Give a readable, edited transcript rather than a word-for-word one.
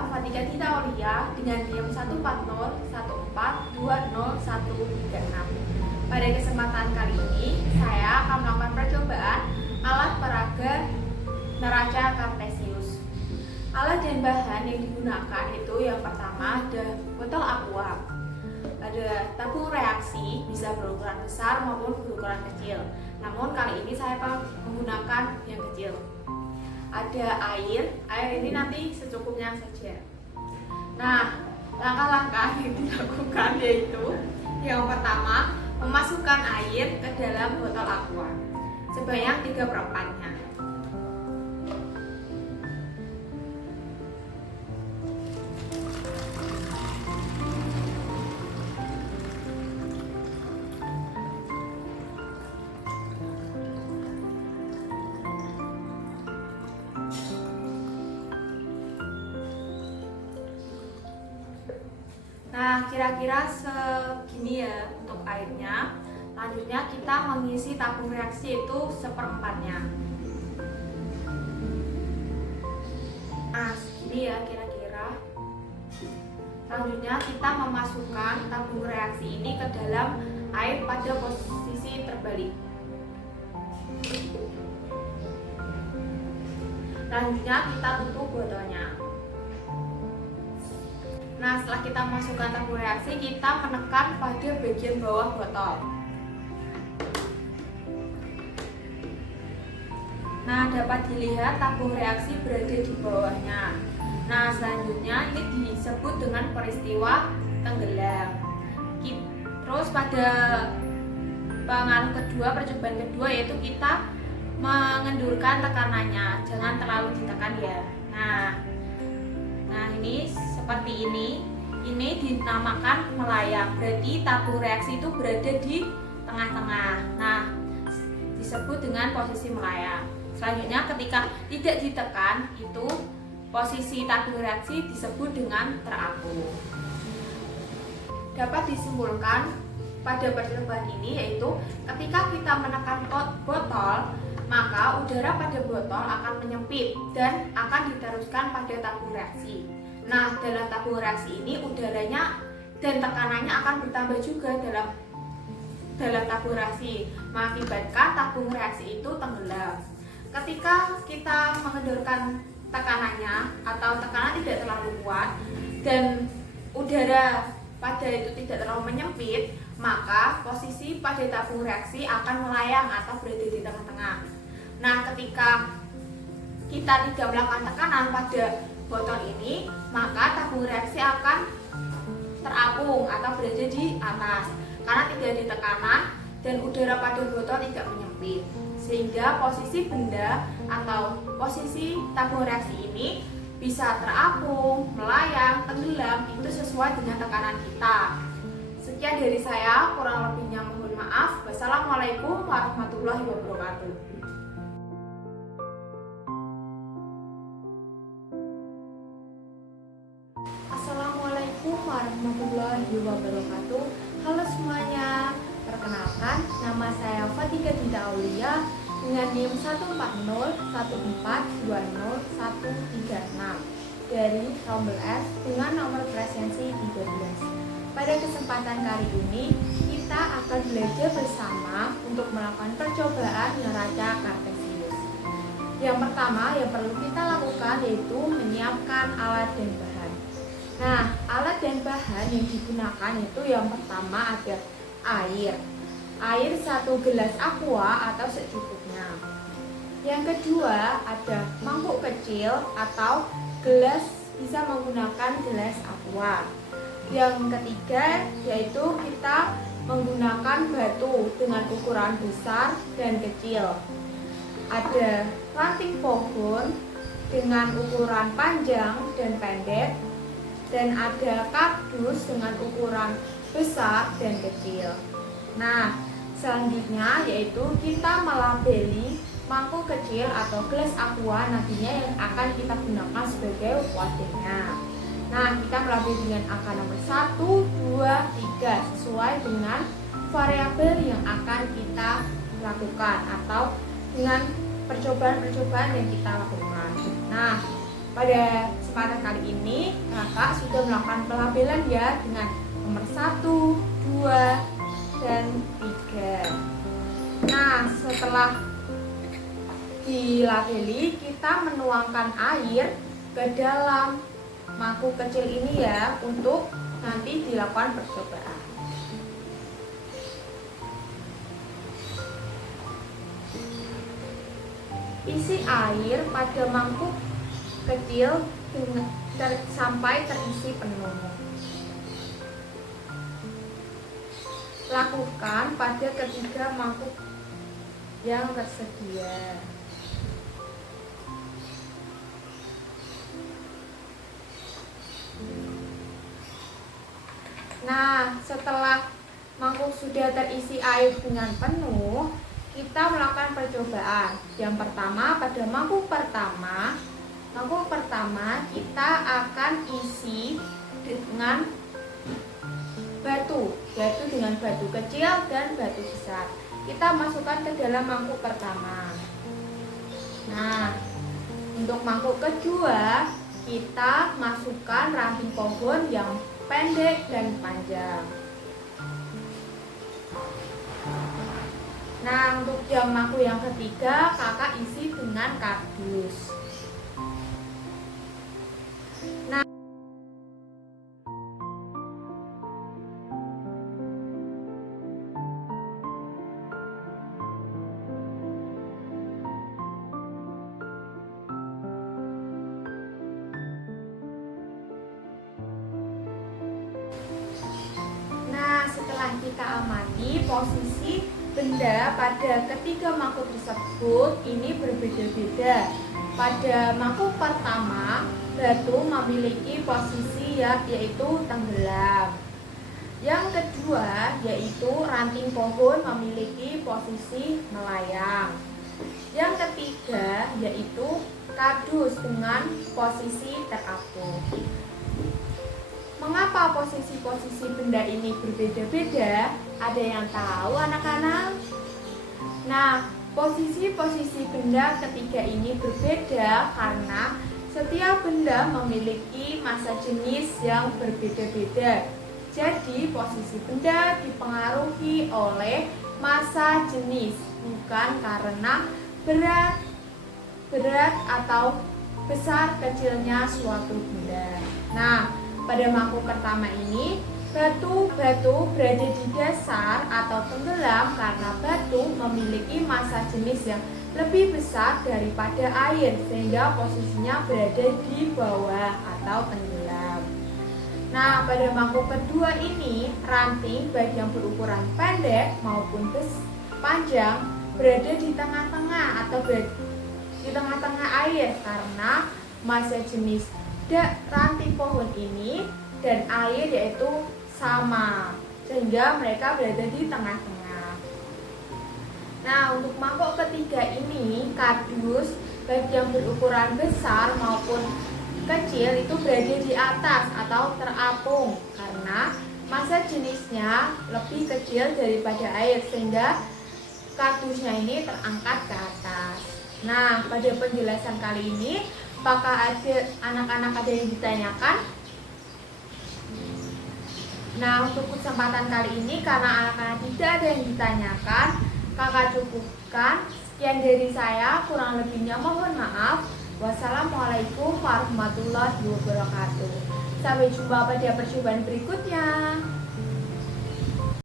saya Fatika Dita Aulia dengan NIM 14014201336. Pada kesempatan kali ini saya akan melakukan percobaan alat peraga neraca Cartesius. Alat dan bahan yang digunakan itu yang pertama ada botol aqua, ada tabung reaksi bisa berukuran besar maupun berukuran kecil. Namun kali ini saya akan menggunakan yang kecil. Ada air ini nanti secukupnya saja. Nah, langkah-langkah yang dilakukan yaitu yang pertama, memasukkan air ke dalam botol aqua sebanyak 3/4-nya. Nah, kira-kira segini ya untuk airnya. Lanjutnya kita mengisi tabung reaksi itu 1/4-nya. Nah, segini ya kira-kira. Selanjutnya kita memasukkan tabung reaksi ini ke dalam air pada posisi terbalik. Selanjutnya kita tutup botolnya. Nah, setelah kita masukkan tabung reaksi, kita menekan pada bagian bawah botol. Nah, dapat dilihat tabung reaksi berada di bawahnya. Nah, selanjutnya ini disebut dengan peristiwa tenggelam. Terus pada pengaruh kedua, percobaan kedua yaitu kita mengendurkan tekanannya, jangan terlalu ditekan ya. Nah ini seperti ini dinamakan melayang. Berarti tabung reaksi itu berada di tengah-tengah. Nah, disebut dengan posisi melayang. Selanjutnya ketika tidak ditekan, itu posisi tabung reaksi disebut dengan terapung. Dapat disimpulkan pada percobaan ini yaitu ketika kita menekan botol, maka udara pada botol akan menyempit dan akan diteruskan pada tabung reaksi. Nah, dalam tabung reaksi ini udaranya dan tekanannya akan bertambah juga dalam tabung reaksi, mengakibatkan tabung reaksi itu tenggelam. Ketika kita mengendurkan tekanannya atau tekanan tidak terlalu kuat dan udara pada itu tidak terlalu menyempit, maka posisi pada tabung reaksi akan melayang atau berada di tengah-tengah. Nah, ketika kita tidak melakukan tekanan pada botol ini, maka tabung reaksi akan terapung atau berada di atas karena tidak ada tekanan dan udara pada botol tidak menyempit, sehingga posisi benda atau posisi tabung reaksi ini bisa terapung, melayang, tenggelam itu sesuai dengan tekanan kita. Sekian dari saya, kurang lebihnya mohon maaf. Wassalamualaikum warahmatullahi wabarakatuh. Assalamualaikum warahmatullahi wabarakatuh. Halo semuanya, perkenalkan nama saya Fatika Dita Aulia dengan NIM 14014201336 dari Rombel S dengan nomor presensi 13. Pada kesempatan kali ini kita akan belajar bersama untuk melakukan percobaan neraca Cartesius. Yang pertama yang perlu kita lakukan yaitu menyiapkan alat dan bahan. Nah, alat dan bahan yang digunakan itu yang pertama ada air 1 gelas aqua atau secukupnya. Yang kedua ada mangkuk kecil atau gelas, bisa menggunakan gelas aqua. Yang ketiga yaitu kita menggunakan batu dengan ukuran besar dan kecil. Ada ranting pohon dengan ukuran panjang dan pendek, dan ada kardus dengan ukuran besar dan kecil. Nah, selanjutnya yaitu kita melabeli mangkuk kecil atau gelas aqua nantinya yang akan kita gunakan sebagai wadahnya. Nah, kita melabeli dengan angka nomor 1, 2, 3 sesuai dengan variabel yang akan kita lakukan atau dengan percobaan-percobaan yang kita lakukan. Nah, Pada kesempatan kali ini kakak sudah melakukan pelabelan ya dengan nomor 1, 2, dan 3. Nah, setelah dilabeli, kita menuangkan air ke dalam mangkuk kecil ini ya, untuk nanti dilakukan percobaan. Isi air pada mangkuk kecil sampai terisi penuh. Lakukan pada ketiga mangkuk yang tersedia. Nah, setelah mangkuk sudah terisi air dengan penuh, kita melakukan percobaan. Yang pertama, pada mangkuk pertama kita akan isi dengan batu, yaitu dengan batu kecil dan batu besar. Kita masukkan ke dalam mangkuk pertama. Nah, untuk mangkuk kedua, kita masukkan ranting pohon yang pendek dan panjang. Nah, untuk yang mangkuk yang ketiga, kakak isi dengan kardus. Nah, setelah kita amati posisi benda pada ketiga mangkuk tersebut ini berbeda-beda. Pada mangkuk pertama, batu memiliki posisi yaitu tenggelam. Yang kedua, yaitu ranting pohon memiliki posisi melayang. Yang ketiga, yaitu kardus dengan posisi terapung. Mengapa posisi-posisi benda ini berbeda-beda? Ada yang tahu anak-anak? Nah, posisi-posisi benda ketiga ini berbeda karena setiap benda memiliki massa jenis yang berbeda-beda. Jadi, posisi benda dipengaruhi oleh massa jenis, bukan karena berat atau besar kecilnya suatu benda. Nah, pada mangkuk pertama ini, batu-batu berada di dasar atau tenggelam karena batu memiliki massa jenis yang lebih besar daripada air, sehingga posisinya berada di bawah atau tenggelam. Nah, pada mangkuk kedua ini, ranting baik yang berukuran pendek maupun panjang berada di tengah-tengah atau di tengah-tengah air karena massa jenis ranting pohon ini dan air yaitu sama, sehingga mereka berada di tengah-tengah. Nah, untuk mangkuk ketiga ini, kardus baik yang berukuran besar maupun kecil itu berada di atas atau terapung karena massa jenisnya lebih kecil daripada air, sehingga kardusnya ini terangkat ke atas. Nah, pada penjelasan kali ini, apakah ada anak-anak ada yang ditanyakan? Nah, untuk kesempatan kali ini karena anak-anak tidak ada yang ditanyakan, kakak cukupkan. Sekian dari saya, kurang lebihnya mohon maaf. Wassalamualaikum warahmatullahi wabarakatuh. Sampai jumpa pada percobaan berikutnya.